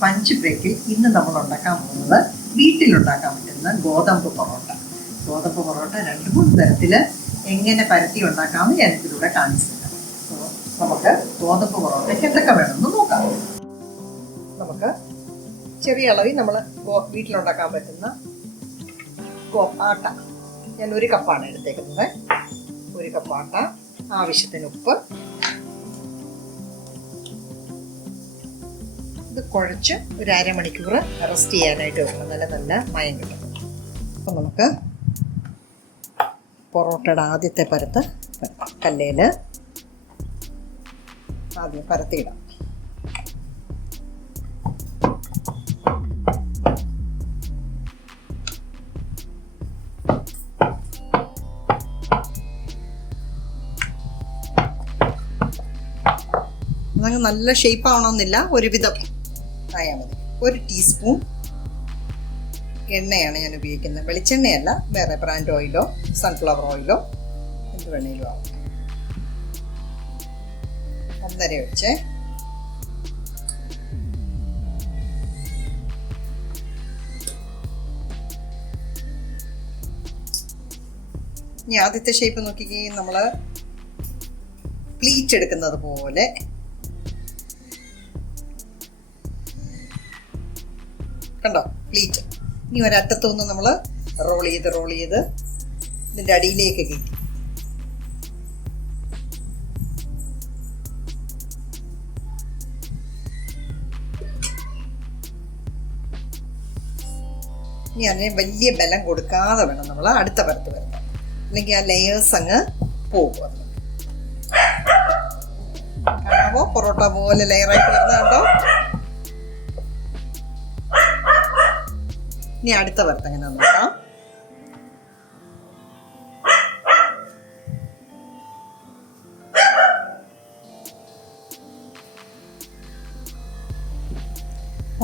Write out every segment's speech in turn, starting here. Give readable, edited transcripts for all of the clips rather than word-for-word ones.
Punch ബ്രേക്കിൽ ഇന്ന് നമ്മൾ ഉണ്ടാക്കാൻ പോകുന്നത് വീട്ടിലുണ്ടാക്കാൻ പറ്റുന്ന ഗോതമ്പ് പൊറോട്ട. ഗോതമ്പ് പൊറോട്ട 2-3 തരത്തിൽ എങ്ങനെ പരത്തി ഉണ്ടാക്കാമെന്ന് ഞാനിതിലൂടെ കാണിച്ചു തരാം. നമുക്ക് ഗോതമ്പ് പൊറോട്ടയ്ക്ക് എന്തൊക്കെ വേണമെന്ന് നോക്കാം. നമുക്ക് ചെറിയ അളവിൽ നമ്മൾ വീട്ടിലുണ്ടാക്കാൻ പറ്റുന്ന ആട്ട, ഞാൻ 1 കപ്പാണ് എടുത്തേക്കുന്നത്. 1 കപ്പ് ആട്ട, ആവശ്യത്തിന് ഉപ്പ്. ഇത് കുഴച്ച് ഒരു അരമണിക്കൂർ റെസ്റ്റ് ചെയ്യാനായിട്ട് വെക്കണം. നല്ല മയം കിട്ടും. അപ്പം നമുക്ക് പൊറോട്ടയുടെ ആദ്യത്തെ പരത്ത് കല്ലേൽ ആദ്യം പരത്തിയിടാം. നല്ല ഷേപ്പ് ആവണമെന്നില്ല, ഒരുവിധം ആയാൽ മതി. 1 ടീസ്പൂൺ എണ്ണയാണ് ഞാൻ ഉപയോഗിക്കുന്നത്. വെളിച്ചെണ്ണയല്ല, വേറെ ബ്രാൻഡ് ഓയിലോ സൺഫ്ലവർ ഓയിലോ എന്ത് വേണേലും ആവും. 1.5 ഒഴിച്ച് ഇനി ആദ്യത്തെ ഷേപ്പ് നോക്കിക്കേ. നമ്മൾ പ്ലീറ്റ് എടുക്കുന്നത് പോലെ കണ്ടോ, പ്ലീറ്റ്. ഇനി ഒരറ്റത്തുനിന്ന് നമ്മൾ റോൾ ചെയ്ത് ഇതിൻ്റെ അടിയിലേക്ക് കയറ്റി. ഇനി അതിന് വലിയ ബലം കൊടുക്കാതെ വേണം നമ്മൾ അടുത്ത പരത്ത് വരുന്നത്, അല്ലെങ്കിൽ ആ ലെയേഴ്സ് അങ്ങ് പോകും. കാണാമോ, പൊറോട്ട പോലെ ലെയറായിട്ട് വരുന്നത് കണ്ടോ. ഇനി അടുത്ത പരത്ത് എങ്ങനെ നോക്കാം.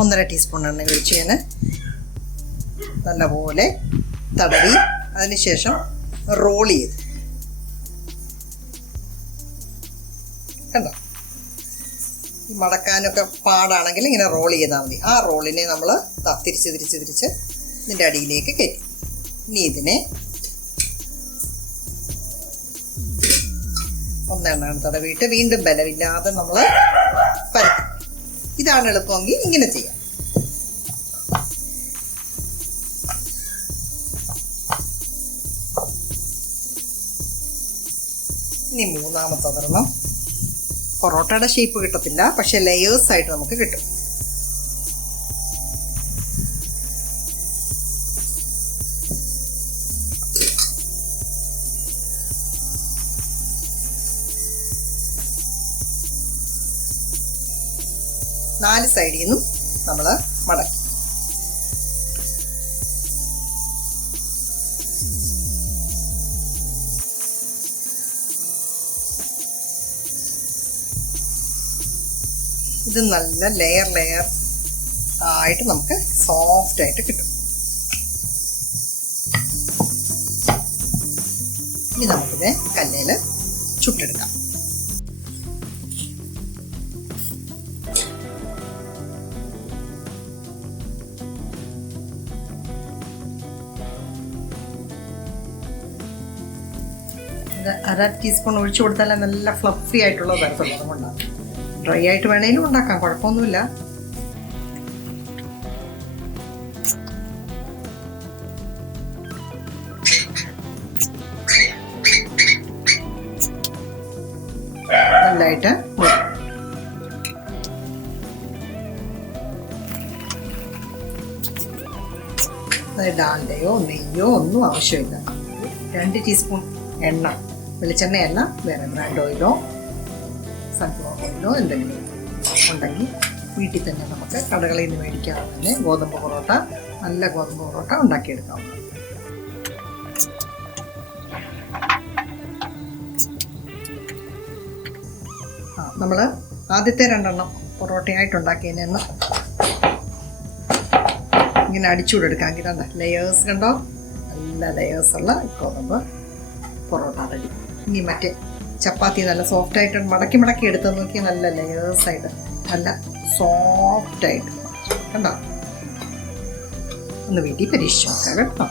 ഒന്നര ടീസ്പൂൺ എണ്ണ ഒഴിച്ച് ഞാൻ നല്ലപോലെ തടവി അതിനുശേഷം റോൾ ചെയ്ത് കണ്ടോ. ഈ മടക്കാനൊക്കെ പാടാണെങ്കിൽ ഇങ്ങനെ റോൾ ചെയ്താൽ മതി. ആ റോളിനെ നമ്മൾ തിരിച്ച് ഇതിൻ്റെ അടിയിലേക്ക് കയറ്റി. ഇനി ഇതിനെ ഒന്നെണ്ണ തടവിയിട്ട് വീണ്ടും ബലമില്ലാതെ നമ്മൾ പരത്തി. ഇതാണ് എളുപ്പമെങ്കിൽ ഇങ്ങനെ ചെയ്യാം. ഇനി മൂന്നാമത്തെ ഒരെണ്ണം. പൊറോട്ടയുടെ ഷേപ്പ് കിട്ടത്തില്ല, പക്ഷെ ലെയേഴ്സ് ആയിട്ട് നമുക്ക് കിട്ടും. നാല് സൈഡിൽ നിന്നും നമ്മൾ മടക്കി. ഇത് നല്ല ലെയർ ആയിട്ട് നമുക്ക് സോഫ്റ്റ് ആയിട്ട് കിട്ടും. ഇനി നമുക്കിത് കല്ലേൽ ചുട്ടെടുക്കാം. ഇത് 1/2 ടീസ്പൂൺ ഒഴിച്ചു കൊടുത്താലേ നല്ല ഫ്ലഫി ആയിട്ടുള്ള വരത്തുള്ളൂ. അതുകൊണ്ടാണ്. ഡ്രൈ ആയിട്ട് വേണേലും ഉണ്ടാക്കാം, കുഴപ്പമൊന്നുമില്ല. നല്ലതായിട്ട് ഡാൽഡയോ നെയ്യോ ഒന്നും ആവശ്യമില്ല. 2 ടീസ്പൂൺ എണ്ണ, വെളിച്ചെണ്ണയല്ല, വേറെ ബ്രാൻഡ് ഓയിലോ സൺഫ്ലവർ ഓയിലോ എന്തെങ്കിലും ഉണ്ടെങ്കിൽ വീട്ടിൽ തന്നെ നമുക്ക് കടകളിൽ നിന്ന് മേടിക്കാതെ തന്നെ ഗോതമ്പ് പൊറോട്ട, നല്ല ഗോതമ്പ് പൊറോട്ട ഉണ്ടാക്കിയെടുക്കാം. നമ്മൾ ആദ്യത്തെ 2 എണ്ണം പൊറോട്ടയായിട്ടുണ്ടാക്കിയതിന് ഇങ്ങനെ അടിച്ചുകൊടുക്കാമെങ്കിൽ കണ്ട ലെയേഴ്സ് കണ്ടോ, നല്ല ലെയേഴ്സുള്ള ഗോതമ്പ് പൊറോട്ട റെഡി. ഇനി മറ്റേ ചപ്പാത്തി നല്ല സോഫ്റ്റായിട്ട് മടക്കി എടുത്ത് നോക്കി, നല്ല ലെയേഴ്സായിട്ട് നല്ല സോഫ്റ്റായിട്ട് കണ്ടോ? ഒന്ന് വീട്ടിൽ പരീക്ഷിച്ച് നോക്കാം കേട്ടോ.